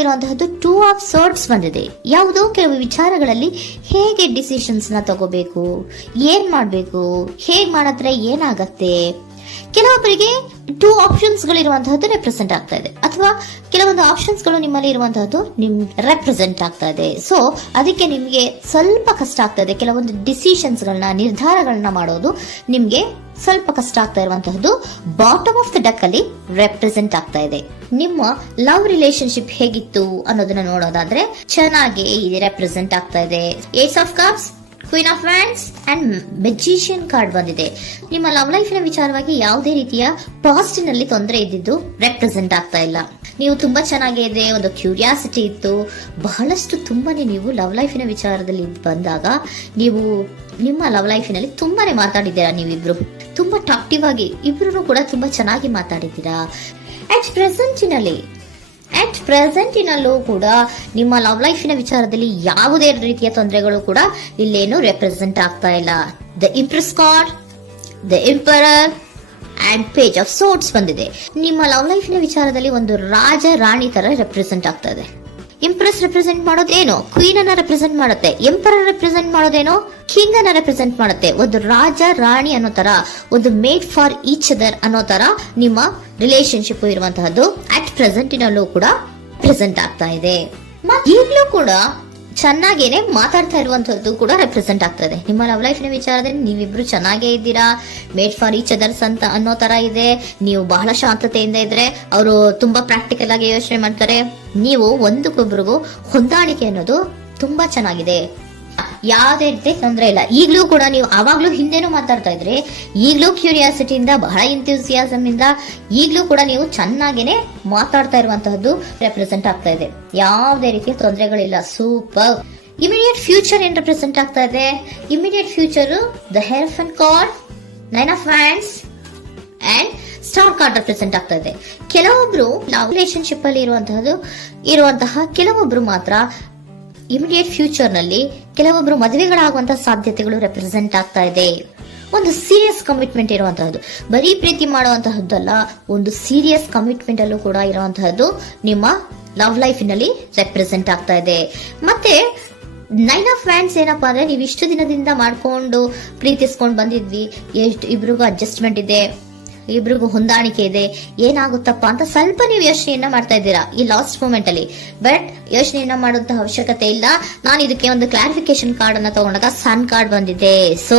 ಬಂದಿರುವಂತಹದ್ದು 2 of swords ಬಂದಿದೆ. ಯಾವುದೋ ಕೆಲವು ವಿಚಾರಗಳಲ್ಲಿ ಹೇಗೆ ಡಿಸಿಷನ್ಸ್ ನ ತಗೋಬೇಕು, ಏನ್ ಮಾಡ್ಬೇಕು, ಹೇಗ್ ಮಾಡಿದ್ರೆ ಏನಾಗತ್ತೆ. ಕೆಲವೊಬ್ಬರಿಗೆ 2 ಆಪ್ಷನ್ಸ್ ಗಳಿರುವಂತಹದ್ದು ರೆಪ್ರೆಸೆಂಟ್ ಆಗ್ತಾ ಇದೆ, ಅಥವಾ ಕೆಲವೊಂದು ಆಪ್ಷನ್ಸ್ ಗಳು ನಿಮ್ಮಲ್ಲಿ ಇರುವಂತಹದ್ದು ರೆಪ್ರೆಸೆಂಟ್ ಆಗ್ತಾ ಇದೆ. ಸೊ ಅದಕ್ಕೆ ನಿಮ್ಗೆ ಸ್ವಲ್ಪ ಕಷ್ಟ ಆಗ್ತಾ ಇದೆ. ಕೆಲವೊಂದು ಡಿಸಿಷನ್ಸ್ ಗಳನ್ನ, ನಿರ್ಧಾರಗಳನ್ನ ಮಾಡೋದು ನಿಮ್ಗೆ ಸ್ವಲ್ಪ ಕಷ್ಟ ಆಗ್ತಾ ಇರುವಂತಹದ್ದು ಬಾಟಮ್ ಆಫ್ ದ ಡಕ್ ಅಲ್ಲಿ ರೆಪ್ರೆಸೆಂಟ್ ಆಗ್ತಾ ಇದೆ. ನಿಮ್ಮ ಲವ್ ರಿಲೇಶನ್ಶಿಪ್ ಹೇಗಿತ್ತು ಅನ್ನೋದನ್ನ ನೋಡೋದಾದ್ರೆ ಚೆನ್ನಾಗಿ ಇದು ರೆಪ್ರೆಸೆಂಟ್ ಆಗ್ತಾ ಇದೆ. Ace of cups, queen of wands and magician card ಬಂದಿದೆ. ನಿಮ್ಮ ಲವ್ ಲೈಫಿನ ವಿಚಾರವಾಗಿ ಯಾವುದೇ ರೀತಿಯ ಪಾಸ್ಟ್ ನಲ್ಲಿ ತೊಂದರೆ ಇದ್ದಿದ್ದು ರೆಪ್ರೆಸೆಂಟ್ ಆಗ್ತಾ ಇಲ್ಲ. ನೀವು ತುಂಬಾ ಚೆನ್ನಾಗಿದೆ, ಒಂದು ಕ್ಯೂರಿಯಾಸಿಟಿ ಇತ್ತು, ಬಹಳಷ್ಟು ತುಂಬಾನೇ ನೀವು ಲವ್ ಲೈಫಿನ ವಿಚಾರದಲ್ಲಿ ಬಂದಾಗ ನೀವು ನಿಮ್ಮ ಲವ್ ಲೈಫಿನಲ್ಲಿ ತುಂಬಾನೇ ಮಾತಾಡಿದ್ದೀರಾ. ನೀವಿಬ್ರು ತುಂಬಾ ಟಾಕ್ಟಿವ್ ಆಗಿ ಇಬ್ರು ಕೂಡ ತುಂಬಾ ಚೆನ್ನಾಗಿ ಮಾತಾಡಿದ್ದೀರಾ. ಅಟ್ ಪ್ರೆಸೆಂಟಿನಲ್ಲೂ ಕೂಡ ನಿಮ್ಮ ಲವ್ ಲೈಫಿನ ವಿಚಾರದಲ್ಲಿ ಯಾವುದೇ ರೀತಿಯ ತೊಂದರೆಗಳು ಕೂಡ ಇಲ್ಲೇನು ರೆಪ್ರೆಸೆಂಟ್ ಆಗ್ತಾ ಇಲ್ಲ. The Impress card, the emperor and page of swords ಬಂದಿದೆ. ನಿಮ್ಮ ಲವ್ ಲೈಫಿನ ವಿಚಾರದಲ್ಲಿ ಒಂದು ರಾಜ ರಾಣಿ ತರ ರೆಪ್ರೆಸೆಂಟ್ ಆಗ್ತಾ ಇದೆ. ಇಂಪ್ರೆಸ್ ರೆಪ್ರೆಸೆಂಟ್ ಮಾಡೋದೇನೋ ಕ್ವೀನ್ ಅನ್ನ ರೆಪ್ರೆಸೆಂಟ್ ಮಾಡುತ್ತೆ, ಎಂಪರರ್ ರೆಪ್ರೆಸೆಂಟ್ ಮಾಡೋದೇನೋ ಕಿಂಗ್ ಅನ್ನ ರೆಪ್ರೆಸೆಂಟ್ ಮಾಡುತ್ತೆ. ಒಂದು ರಾಜ ರಾಣಿ ಅನ್ನೋ ತರ, ಒಂದು ಮೇಡ್ ಫಾರ್ ಈಚ್ ಅದರ್ ಅನ್ನೋ ತರ ನಿಮ್ಮ ರಿಲೇಶನ್ಶಿಪ್ ಇರುವಂತಹದ್ದು ಅಟ್ ಪ್ರೆಸೆಂಟಿನಲ್ಲೂ ಕೂಡ ಪ್ರೆಸೆಂಟ್ ಆಗ್ತಾ ಇದೆ. ಈಗಲೂ ಕೂಡ ಚೆನ್ನಾಗೇನೆ ಮಾತಾಡ್ತಾ ಇರುವಂತದ್ದು ಕೂಡ ರೆಪ್ರೆಸೆಂಟ್ ಆಗ್ತಾ ಇದೆ. ನಿಮ್ಮ ಲವ್ ಲೈಫಿನ ವಿಚಾರದಲ್ಲಿ ನೀವಿಬ್ರು ಚೆನ್ನಾಗೇ ಇದ್ದೀರಾ, ಮೇಡ್ ಫಾರ್ ಈಚ್ ಅದರ್ಸ್ ಅಂತ ಅನ್ನೋ ತರ ಇದೆ. ನೀವು ಬಹಳ ಶಾಂತತೆಯಿಂದ ಇದ್ರೆ ಅವರು ತುಂಬಾ ಪ್ರಾಕ್ಟಿಕಲ್ ಆಗಿ ಯೋಚನೆ ಮಾಡ್ತಾರೆ. ನೀವು ಒಂದಕ್ಕೊಬ್ರಿಗೂ ಹೊಂದಾಣಿಕೆ ಅನ್ನೋದು ತುಂಬಾ ಚೆನ್ನಾಗಿದೆ, ಯಾವುದೇ ರೀತಿ ತೊಂದರೆ ಇಲ್ಲ. ಈಗಲೂ ಕೂಡ ನೀವು ಅವಾಗ್ಲೂ ಹಿಂದೆನೂ ಮಾತಾಡ್ತಾ ಇದ್ರಿ, ಈಗಲೂ ಕ್ಯೂರಿಯಾಸಿಟಿಯಿಂದ, ಬಹಳ ಇಂಥ್ಯೂಸಿಯಾಸಮ್ ಇಂದ ಈಗಲೂ ಕೂಡ ನೀವು ಚೆನ್ನಾಗೇನೆ ಮಾತಾಡ್ತಾ ಇರುವಂತಹದ್ದು ರೆಪ್ರೆಸೆಂಟ್ ಆಗ್ತಾ ಇದೆ. ಯಾವುದೇ ರೀತಿಯ ತೊಂದರೆಗಳಿಲ್ಲ, ಸೂಪರ್. ಇಮಿಡಿಯೇಟ್ ಫ್ಯೂಚರ್ ಏನ್ ರೆಪ್ರೆಸೆಂಟ್ ಆಗ್ತಾ ಇದೆ? Immediate future the hierophant card, 9 of wands and star card represent ಆಗ್ತಾ ಇದೆ. ಕೆಲವೊಬ್ರು ರಿಲೇಶನ್ಶಿಪ್ ಅಲ್ಲಿ ಇರುವಂತಹ ಕೆಲವೊಬ್ರು ಮಾತ್ರ ಇಮಿಡಿಯೇಟ್ ಫ್ಯೂಚರ್ ನಲ್ಲಿ ಕೆಲವೊಬ್ರು ಮದುವೆಗಳಾಗುವಂತಹ ಸಾಧ್ಯತೆಗಳು ರೆಪ್ರೆಸೆಂಟ್ ಆಗ್ತಾ ಇದೆ. ಒಂದು ಸೀರಿಯಸ್ ಕಮಿಟ್ಮೆಂಟ್ ಇರುವಂತಹದ್ದು, ಬರೀ ಪ್ರೀತಿ ಮಾಡುವಂತಹದ್ದಲ್ಲ, ಒಂದು ಸೀರಿಯಸ್ ಕಮಿಟ್ಮೆಂಟ್ ಅಲ್ಲೂ ಕೂಡ ಇರುವಂತಹದ್ದು ನಿಮ್ಮ ಲವ್ ಲೈಫಿನಲ್ಲಿ ರೆಪ್ರೆಸೆಂಟ್ ಆಗ್ತಾ ಇದೆ. ಮತ್ತೆ 9 ಆಫ್ ವ್ಯಾಂಡ್ಸ್ ಏನಪ್ಪಾ ಅಂದ್ರೆ, ನೀವು ಇಷ್ಟು ದಿನದಿಂದ ಮಾಡ್ಕೊಂಡು ಪ್ರೀತಿಸ್ಕೊಂಡು ಬಂದಿದ್ವಿ, ಇಬ್ರಿಗೂ ಅಡ್ಜಸ್ಟ್ಮೆಂಟ್ ಇದೆ, ಇಬ್ರಿಗೂ ಹೊಂದಾಣಿಕೆ ಇದೆ, ಏನಾಗುತ್ತಪ್ಪ ಅಂತ ಸ್ವಲ್ಪ ನೀವು ಯೋಚನೆಯನ್ನ ಮಾಡ್ತಾ ಇದ್ದೀರಾ ಈ ಲಾಸ್ಟ್ ಮೂಮೆಂಟ್ ಅಲ್ಲಿ. ಬಟ್ ಯೋಚನೆಯನ್ನ ಮಾಡುವಂತ ಅವಶ್ಯಕತೆ ಇಲ್ಲ. ನಾನು ಇದಕ್ಕೆ ಒಂದು ಕ್ಲಾರಿಫಿಕೇಶನ್ ಕಾರ್ಡ್ ಅನ್ನ ತಗೊಂಡಾಗ ಸನ್ ಕಾರ್ಡ್ ಬಂದಿದೆ. So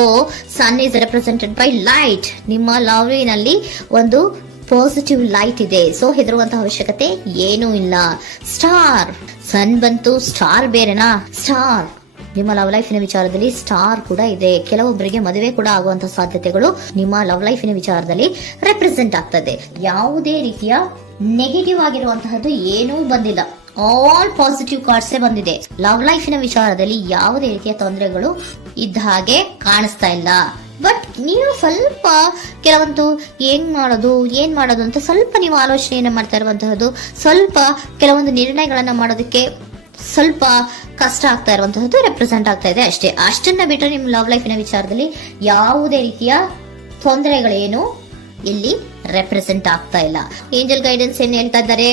sun is represented by light. ನಿಮ್ಮ ಲವ್ನಲ್ಲಿ ಒಂದು ಪಾಸಿಟಿವ್ ಲೈಟ್ ಇದೆ. ಸೊ ಹೆದರುವಂತಹ ಅವಶ್ಯಕತೆ ಏನೂ ಇಲ್ಲ. ಸ್ಟಾರ್, ಸನ್ ಬಂತು, ಸ್ಟಾರ್ ಬೇರೆನಾ? ಸ್ಟಾರ್ ನಿಮ್ಮ ಲವ್ ಲೈಫಿನ ವಿಚಾರದಲ್ಲಿ ಸ್ಟಾರ್ ಕೂಡ ಇದೆ. ಕೆಲವೊಬ್ಬರಿಗೆ ಮದುವೆ ಕೂಡ ಆಗುವಂತಹ ಸಾಧ್ಯತೆಗಳು ನಿಮ್ಮ ಲವ್ ಲೈಫಿನ ವಿಚಾರದಲ್ಲಿ ರೆಪ್ರೆಸೆಂಟ್ ಆಗ್ತದೆ. ಯಾವುದೇ ರೀತಿಯ ನೆಗೆಟಿವ್ ಆಗಿರುವಂತಹದ್ದು ಏನೂ ಬಂದಿಲ್ಲ, ಆಲ್ ಪಾಸಿಟಿವ್ ಕಾರ್ಡ್ಸ್ ಬಂದಿದೆ. ಲವ್ ಲೈಫಿನ ವಿಚಾರದಲ್ಲಿ ಯಾವುದೇ ರೀತಿಯ ತೊಂದರೆಗಳು ಇದ್ದ ಹಾಗೆ ಕಾಣಿಸ್ತಾ ಇಲ್ಲ. ಬಟ್ ನೀವು ಸ್ವಲ್ಪ ಕೆಲವೊಂದು ಏನ್ ಮಾಡೋದು ಅಂತ ಸ್ವಲ್ಪ ನೀವು ಆಲೋಚನೆಯನ್ನ ಮಾಡ್ತಾ ಇರುವಂತಹದ್ದು, ಸ್ವಲ್ಪ ಕೆಲವೊಂದು ನಿರ್ಣಯಗಳನ್ನ ಮಾಡೋದಕ್ಕೆ ಸ್ವಲ್ಪ ಕಷ್ಟ ಆಗ್ತಾ ಇರುವಂತಹದ್ದು ರೆಪ್ರೆಸೆಂಟ್ ಆಗ್ತಾ ಇದೆ ಅಷ್ಟೇ. ಅಷ್ಟನ್ನ ಬಿಟ್ಟರೆ ನಿಮ್ಮ ಲವ್ ಲೈಫಿನ ವಿಚಾರದಲ್ಲಿ ಯಾವುದೇ ರೀತಿಯ ತೊಂದರೆಗಳೇನು ಇಲ್ಲಿ ರೆಪ್ರೆಸೆಂಟ್ ಆಗ್ತಾ ಇಲ್ಲ. ಏಂಜಲ್ ಗೈಡೆನ್ಸ್ ಏನ್ ಹೇಳ್ತಾ ಇದ್ದಾರೆ?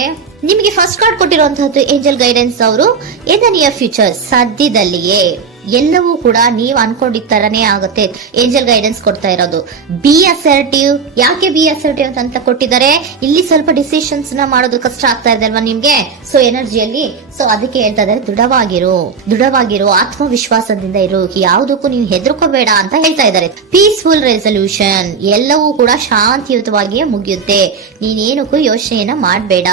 ನಿಮಗೆ ಫಸ್ಟ್ ಕಾರ್ಡ್ ಕೊಟ್ಟಿರುವಂತಹದ್ದು ಏಂಜಲ್ ಗೈಡೆನ್ಸ್ ಅವರು ಇನ್ ದ ನಿಯರ್ ಫ್ಯೂಚರ್, ಸದ್ಯದಲ್ಲಿಯೇ ಎಲ್ಲವೂ ಕೂಡ ನೀವು ಅನ್ಕೊಂಡಿದ್ದ ತರನೇ ಆಗುತ್ತೆ. ಏಂಜಲ್ ಗೈಡೆನ್ಸ್ ಕೊಡ್ತಾ ಇರೋದು ಬಿ ಅಸರ್ಟಿವ್. ಯಾಕೆ ಬಿ ಅಸರ್ಟಿವ್ ಅಂತ ಕೊಟ್ಟಿದ್ದಾರೆ? ಇಲ್ಲಿ ಸ್ವಲ್ಪ ಡಿಸಿಷನ್ಸ್ ನ ಮಾಡೋದು ಕಷ್ಟ ಆಗ್ತಾ ಇದೆ ಅಲ್ವಾ ನಿಮ್ಗೆ, ಸೊ ಎನರ್ಜಿಯಲ್ಲಿ. ಸೊ ಅದಕ್ಕೆ ಹೇಳ್ತಾ ಇದ್ದಾರೆ ದೃಢವಾಗಿರು, ಆತ್ಮವಿಶ್ವಾಸದಿಂದ ಇರು, ಯಾವುದಕ್ಕೂ ನೀವು ಹೆದರ್ಕೋಬೇಡ ಅಂತ ಹೇಳ್ತಾ ಇದ್ದಾರೆ. ಪೀಸ್ಫುಲ್ ರೆಸಲ್ಯೂಷನ್, ಎಲ್ಲವೂ ಕೂಡ ಶಾಂತಿಯುತವಾಗಿಯೇ ಮುಗಿಯುತ್ತೆ, ನೀನೇನಕ್ಕೂ ಯೋಚನೆಯನ್ನ ಮಾಡಬೇಡ.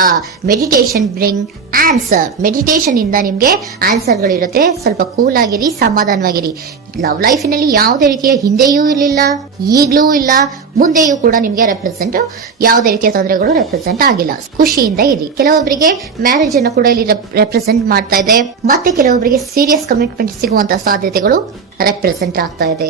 ಮೆಡಿಟೇಷನ್ ಬ್ರಿಂಗ್ ಆನ್ಸರ್, ಮೆಡಿಟೇಷನ್ ಇಂದ ನಿಮ್ಗೆ ಆನ್ಸರ್ ಗಳಿರುತ್ತೆ. ಸ್ವಲ್ಪ ಕೂಲ್ ಆಗಿರಿ, ಸಮಾಧಾನವಾಗಿರಿ. ಲವ್ ಲೈಫಿನಲ್ಲಿ ಯಾವುದೇ ರೀತಿಯ ಹಿಂದೆಯೂ ಇರಲಿಲ್ಲ, ಈಗ್ಲೂ ಇಲ್ಲ, ಮುಂದೆಯೂ ಕೂಡ ನಿಮ್ಗೆ ಯಾವುದೇ ರೀತಿಯ ತೊಂದರೆಗಳು ರೆಪ್ರೆಸೆಂಟ್ ಆಗಿಲ್ಲ. ಖುಷಿಯಿಂದ ಇರಿ. ಕೆಲವೊಬ್ಬರಿಗೆ ಮ್ಯಾರೇಜ್ ಅನ್ನು ಕೂಡ ಇಲ್ಲಿ ರೆಪ್ರೆಸೆಂಟ್ ಮಾಡ್ತಾ ಇದೆ. ಮತ್ತೆ ಕೆಲವೊಬ್ಬರಿಗೆ ಸೀರಿಯಸ್ ಕಮಿಟ್ಮೆಂಟ್ ಸಿಗುವಂತಹ ಸಾಧ್ಯತೆಗಳು ರೆಪ್ರೆಸೆಂಟ್ ಆಗ್ತಾ ಇದೆ.